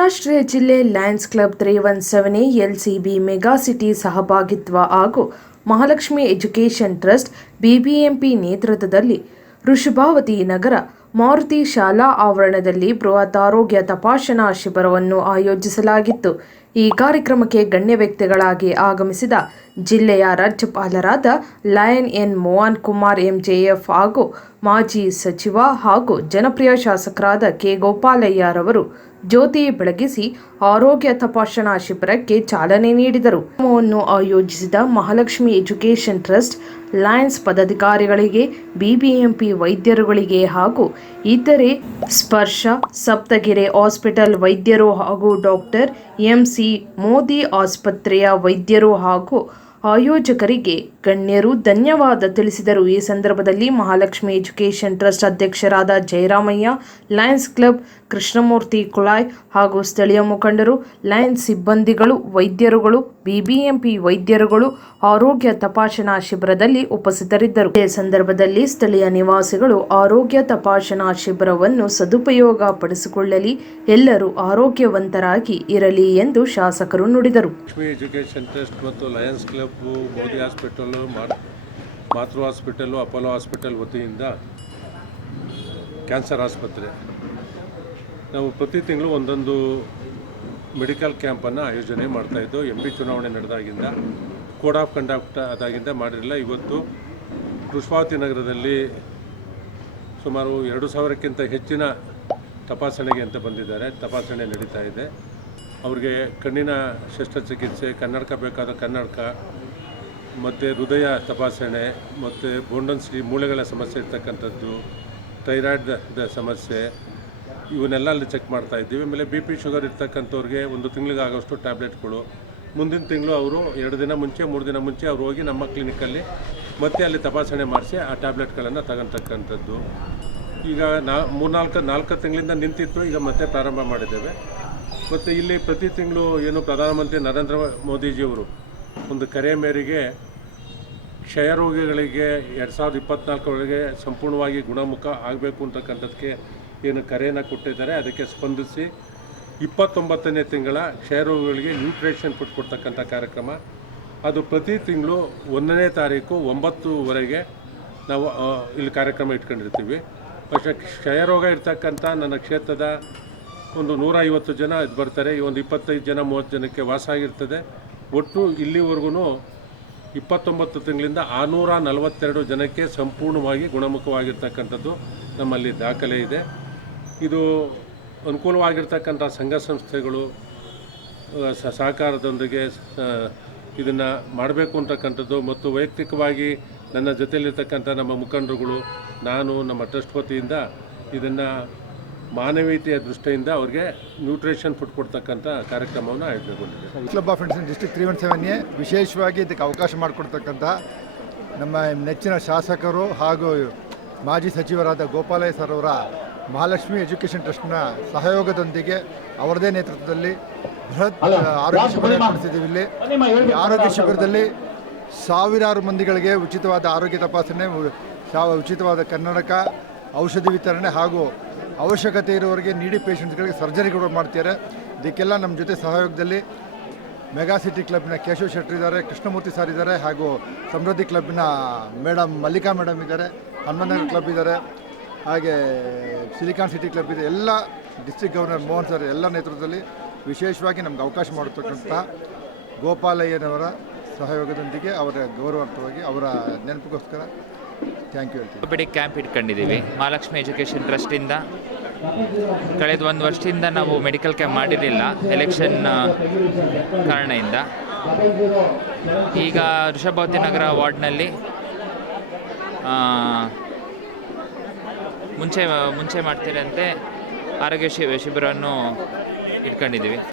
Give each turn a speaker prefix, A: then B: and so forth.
A: ರಾಷ್ಟ್ರೀಯ ಜಿಲ್ಲೆ Lions club three one seven A L C B mega city ಸಹಭಾಗಿತ್ವ ಹಾಗೂ ಮಹಾಲಕ್ಷ್ಮಿ ಎಜುಕೇಷನ್ ಟ್ರಸ್ಟ್ ಬಿಬಿಎಂಪಿ ನೇತೃತ್ವದಲ್ಲಿ ವೃಷಭಾವತಿ ನಗರ ಮಾರುತಿ ಶಾಲಾ ಆವರಣದಲ್ಲಿ ಬೃಹತ್ ಆರೋಗ್ಯ ತಪಾಸಣಾ ಶಿಬಿರವನ್ನು ಆಯೋಜಿಸಲಾಗಿತ್ತು. ಈ ಕಾರ್ಯಕ್ರಮಕ್ಕೆ ಗಣ್ಯ ವ್ಯಕ್ತಿಗಳಾಗಿ ಆಗಮಿಸಿದ ಜಿಲ್ಲೆಯ ರಾಜ್ಯಪಾಲರಾದ lion N Mohan Kumar MJF ಹಾಗೂ ಮಾಜಿ ಸಚಿವ ಹಾಗೂ ಜನಪ್ರಿಯ ಶಾಸಕರಾದ ಕೆ ಗೋಪಾಲಯ್ಯರವರು ಜ್ಯೋತಿ ಬೆಳಗಿಸಿ ಆರೋಗ್ಯ ತಪಾಸಣಾ ಶಿಬಿರಕ್ಕೆ ಚಾಲನೆ ನೀಡಿದರು. ಕಾರ್ಯಕ್ರಮವನ್ನು ಆಯೋಜಿಸಿದ ಮಹಾಲಕ್ಷ್ಮಿ ಎಜುಕೇಷನ್ ಟ್ರಸ್ಟ್, ಲಯನ್ಸ್ ಪದಾಧಿಕಾರಿಗಳಿಗೆ, ಬಿಬಿಎಂಪಿ ವೈದ್ಯರುಗಳಿಗೆ ಹಾಗೂ ಇತರೆ ಸ್ಪರ್ಶ ಸಪ್ತಗೆರೆ ಹಾಸ್ಪಿಟಲ್ ವೈದ್ಯರು ಹಾಗೂ ಡಾಕ್ಟರ್ ಎಂಸಿ ಮೋದಿ ಆಸ್ಪತ್ರೆಯ ವೈದ್ಯರು ಹಾಗೂ ಆಯೋಜಕರಿಗೆ ಗಣ್ಯರು ಧನ್ಯವಾದ ತಿಳಿಸಿದರು. ಈ ಸಂದರ್ಭದಲ್ಲಿ ಮಹಾಲಕ್ಷ್ಮಿ ಎಜುಕೇಷನ್ ಟ್ರಸ್ಟ್ ಅಧ್ಯಕ್ಷರಾದ ಜಯರಾಮಯ್ಯ, ಲಯನ್ಸ್ ಕ್ಲಬ್ ಕೃಷ್ಣಮೂರ್ತಿ ಕುಳಾಯ್ ಹಾಗೂ ಸ್ಥಳೀಯ ಮುಖಂಡರು, ಲಯನ್ಸ್ ಸಿಬ್ಬಂದಿಗಳು, ವೈದ್ಯರುಗಳು, ಬಿಬಿಎಂಪಿ ವೈದ್ಯರುಗಳು ಆರೋಗ್ಯ ತಪಾಸಣಾ ಶಿಬಿರದಲ್ಲಿ ಉಪಸ್ಥಿತರಿದ್ದರು. ಇದೇ ಸಂದರ್ಭದಲ್ಲಿ ಸ್ಥಳೀಯ ನಿವಾಸಿಗಳು ಆರೋಗ್ಯ ತಪಾಸಣಾ ಶಿಬಿರವನ್ನು ಸದುಪಯೋಗ ಪಡಿಸಿಕೊಳ್ಳಲಿ ಎಲ್ಲರೂ ಆರೋಗ್ಯವಂತರಾಗಿ ಇರಲಿ ಎಂದು ಶಾಸಕರು ನುಡಿದರು.
B: ಎಜುಕೇಷನ್ ಟ್ರಸ್ಟ್ ಮತ್ತು ಲಯನ್ಸ್ ಕ್ಲಬ್ಬು ಮೋದಿ ಹಾಸ್ಪಿಟಲ್ಲು ಮಾರ್, ಮಾತೃ ಹಾಸ್ಪಿಟಲ್ಲು ಅಪೋಲೋ ಹಾಸ್ಪಿಟಲ್ ವತಿಯಿಂದ ಕ್ಯಾನ್ಸರ್ ಆಸ್ಪತ್ರೆ. ನಾವು ಪ್ರತಿ ತಿಂಗಳು ಒಂದೊಂದು ಮೆಡಿಕಲ್ ಕ್ಯಾಂಪನ್ನು ಆಯೋಜನೆ ಮಾಡ್ತಾಯಿದ್ದು ಎಂ ಪಿ ಚುನಾವಣೆ ನಡೆದಾಗಿಂದ, ಕೋಡ್ ಆಫ್ ಕಂಡಕ್ಟ್ ಆದಾಗಿಂದ ಮಾಡಿರಲಿಲ್ಲ. ಇವತ್ತು ಪುಷ್ಪಾವತಿ ನಗರದಲ್ಲಿ ಸುಮಾರು ಎರಡು ಸಾವಿರಕ್ಕಿಂತ ಹೆಚ್ಚಿನ ತಪಾಸಣೆಗೆ ಅಂತ ಬಂದಿದ್ದಾರೆ. ತಪಾಸಣೆ ನಡೀತಾ ಇದೆ. ಅವ್ರಿಗೆ ಕಣ್ಣಿನ ಶಸ್ತ್ರಚಿಕಿತ್ಸೆ, ಕನ್ನಡಕ ಬೇಕಾದ ಕನ್ನಡಕ, ಮತ್ತು ಹೃದಯ ತಪಾಸಣೆ, ಮತ್ತು ಬೋಂಡನ್ ಸ್ಲೀ ಮೂಳೆಗಳ ಸಮಸ್ಯೆ ಇರ್ತಕ್ಕಂಥದ್ದು ಥೈರಾಯ್ಡ್ ಸಮಸ್ಯೆ, ಇವನ್ನೆಲ್ಲ ಅಲ್ಲಿ ಚೆಕ್ ಮಾಡ್ತಾ ಇದ್ದೀವಿ. ಆಮೇಲೆ ಬಿ ಪಿ ಶುಗರ್ ಇರ್ತಕ್ಕಂಥವ್ರಿಗೆ ಒಂದು ತಿಂಗಳಿಗಾಗೋಷ್ಟು ಟ್ಯಾಬ್ಲೆಟ್ಗಳು ಮುಂದಿನ ತಿಂಗಳು ಅವರು ಎರಡು ದಿನ ಮುಂಚೆ, ಮೂರು ದಿನ ಮುಂಚೆ ಅವ್ರು ಹೋಗಿ ನಮ್ಮ ಕ್ಲಿನಿಕಲ್ಲಿ ಮತ್ತೆ ಅಲ್ಲಿ ತಪಾಸಣೆ ಮಾಡಿಸಿ ಆ ಟ್ಯಾಬ್ಲೆಟ್ಗಳನ್ನು ತಗೊತಕ್ಕಂಥದ್ದು. ಈಗ ನಾ, ಮೂರ್ನಾಲ್ಕು, ನಾಲ್ಕು ತಿಂಗಳಿಂದ ನಿಂತಿತ್ತು, ಈಗ ಮತ್ತೆ ಪ್ರಾರಂಭ ಮಾಡಿದ್ದೇವೆ. ಮತ್ತು ಇಲ್ಲಿ ಪ್ರತಿ ತಿಂಗಳು ಏನು ಪ್ರಧಾನಮಂತ್ರಿ ನರೇಂದ್ರ ಮೋದಿಜಿಯವರು ಒಂದು ಕರೆ ಮೇರೆಗೆ ಕ್ಷಯರೋಗಿಗಳಿಗೆ ಎರಡು ಸಾವಿರದ ಇಪ್ಪತ್ನಾಲ್ಕರೊಳಗೆ ಸಂಪೂರ್ಣವಾಗಿ ಗುಣಮುಖ ಆಗಬೇಕು ಅಂತಕ್ಕಂಥದ್ದಕ್ಕೆ ಏನು ಕರೆಯನ್ನು ಕೊಟ್ಟಿದ್ದಾರೆ, ಅದಕ್ಕೆ ಸ್ಪಂದಿಸಿ ಇಪ್ಪತ್ತೊಂಬತ್ತನೇ ತಿಂಗಳ ಕ್ಷಯರೋಗಿಗಳಿಗೆ ನ್ಯೂಟ್ರೇಷನ್ ಫುಡ್ ಕೊಡ್ತಕ್ಕಂಥ ಕಾರ್ಯಕ್ರಮ. ಅದು ಪ್ರತಿ ತಿಂಗಳು ಒಂದನೇ ತಾರೀಕು ಒಂಬತ್ತುವರೆಗೆ ನಾವು ಇಲ್ಲಿ ಕಾರ್ಯಕ್ರಮ ಇಟ್ಕೊಂಡಿರ್ತೀವಿ. ಪಕ್ಷ ಕ್ಷಯರೋಗ ಇರ್ತಕ್ಕಂಥ ನನ್ನ ಕ್ಷೇತ್ರದ ಒಂದು ನೂರ ಐವತ್ತು ಜನ ಇದು ಬರ್ತಾರೆ. ಈ ಒಂದು ಇಪ್ಪತ್ತೈದು ಜನ, ಮೂವತ್ತು ಜನಕ್ಕೆ ವಾಸ ಆಗಿರ್ತದೆ. ಒಟ್ಟು ಇಲ್ಲಿವರೆಗೂ ಇಪ್ಪತ್ತೊಂಬತ್ತು ತಿಂಗಳಿಂದ ಆರುನೂರ ನಲವತ್ತೆರಡು ಜನಕ್ಕೆ ಸಂಪೂರ್ಣವಾಗಿ ಗುಣಮುಖವಾಗಿರ್ತಕ್ಕಂಥದ್ದು ನಮ್ಮಲ್ಲಿ ದಾಖಲೆ ಇದೆ. ಇದು ಅನುಕೂಲವಾಗಿರ್ತಕ್ಕಂಥ ಸಂಘ ಸಂಸ್ಥೆಗಳು ಸಹಕಾರದೊಂದಿಗೆ ಇದನ್ನು ಮಾಡಬೇಕು ಅಂತಕ್ಕಂಥದ್ದು ಮತ್ತು ವೈಯಕ್ತಿಕವಾಗಿ ನನ್ನ ಜೊತೆಯಲ್ಲಿರ್ತಕ್ಕಂಥ ನಮ್ಮ ಮುಖಂಡರುಗಳು, ನಾನು ನಮ್ಮ ಟ್ರಸ್ಟ್ ವತಿಯಿಂದ ಇದನ್ನು ಮಾನವೀಯತೆಯ ದೃಷ್ಟಿಯಿಂದ ಅವ್ರಿಗೆ ನ್ಯೂಟ್ರಿಷನ್ ಫುಡ್ ಕೊಡ್ತಕ್ಕಂಥ ಕಾರ್ಯಕ್ರಮವನ್ನು ಆಯೋಜನೆಗೊಂಡಿದೆ.
C: Club of Indian district three one ಸೆವೆನ್ಗೆ ವಿಶೇಷವಾಗಿ ಇದಕ್ಕೆ ಅವಕಾಶ ಮಾಡಿಕೊಡ್ತಕ್ಕಂಥ ನಮ್ಮ ನೆಚ್ಚಿನ ಶಾಸಕರು ಹಾಗೂ ಮಾಜಿ ಸಚಿವರಾದ ಗೋಪಾಲಯ್ಯ ಸರ್ ಅವರ ಮಹಾಲಕ್ಷ್ಮಿ ಎಜುಕೇಷನ್ ಟ್ರಸ್ಟ್ನ ಸಹಯೋಗದೊಂದಿಗೆ ಅವರದೇ ನೇತೃತ್ವದಲ್ಲಿ ಬೃಹತ್ ಆರೋಗ್ಯ ಶಿಬಿರ ನಡೆಸಿದ್ದೀವಿ. ಇಲ್ಲಿ ಆರೋಗ್ಯ ಶಿಬಿರದಲ್ಲಿ ಸಾವಿರಾರು ಮಂದಿಗಳಿಗೆ ಉಚಿತವಾದ ಆರೋಗ್ಯ ತಪಾಸಣೆ ಉ- ಉಚಿತವಾದ ಕನ್ನಡಕ ಔಷಧಿ ವಿತರಣೆ ಹಾಗೂ ಅವಶ್ಯಕತೆ ಇರುವವರಿಗೆ ನೀಡಿ ಪೇಷಂಟ್ಸ್ಗಳಿಗೆ ಸರ್ಜರಿಗಳು ಮಾಡ್ತಾರೆ ಇದಕ್ಕೆಲ್ಲ ನಮ್ಮ ಜೊತೆ ಸಹಯೋಗದಲ್ಲಿ ಮೆಗಾ ಸಿಟಿ ಕ್ಲಬ್ನ ಕೇಶವ್ ಶೆಟ್ಟರ್ ಇದ್ದಾರೆ, ಕೃಷ್ಣಮೂರ್ತಿ ಸರ್ ಇದ್ದಾರೆ ಹಾಗೂ ಸಮೃದ್ಧಿ ಕ್ಲಬ್ನ ಮೇಡಮ್ ಮಲ್ಲಿಕಾ ಮೇಡಮ್ ಇದ್ದಾರೆ ಹನುಮನಗರ್ ಕ್ಲಬ್ ಇದ್ದಾರೆ, ಹಾಗೆ ಸಿಲಿಕಾನ್ ಸಿಟಿ ಕ್ಲಬ್ ಇದೆ. ಎಲ್ಲ ಡಿಸ್ಟ್ರಿಕ್ಟ್ ಗವರ್ನರ್ ಮೋಹನ್ ಸರ್ ಎಲ್ಲ ನೇತೃತ್ವದಲ್ಲಿ ವಿಶೇಷವಾಗಿ ನಮ್ಗೆ ಅವಕಾಶ ಮಾಡತಕ್ಕಂಥ ಗೋಪಾಲಯ್ಯನವರ ಸಹಯೋಗದೊಂದಿಗೆ ಅವರ ಗೌರವಾರ್ಥವಾಗಿ ಅವರ ನೆನಪಿಗೋಸ್ಕರ ಥ್ಯಾಂಕ್
D: ಕ್ಯಾಂಪ್ ಇಟ್ಕೊಂಡಿದ್ದೀವಿ. ಮಹಾಲಕ್ಷ್ಮಿ ಎಜುಕೇಷನ್ ಟ್ರಸ್ಟಿಂದ ಕಳೆದ ಒಂದು ವರ್ಷದಿಂದ ನಾವು ಮೆಡಿಕಲ್ ಕ್ಯಾಂಪ್ ಮಾಡಿರಲಿಲ್ಲ. ಎಲೆಕ್ಷನ್ ಕಾರಣದಿಂದ. ಈಗ ಋಷಭಾವತಿ ನಗರ ವಾರ್ಡ್ನಲ್ಲಿ ಮುಂಚೆ ಮುಂಚೆ ಮಾಡ್ತಿರಂತೆ ಆರೋಗ್ಯ ಶಿಬಿರವನ್ನು ಇಟ್ಕೊಂಡಿದ್ದೀವಿ.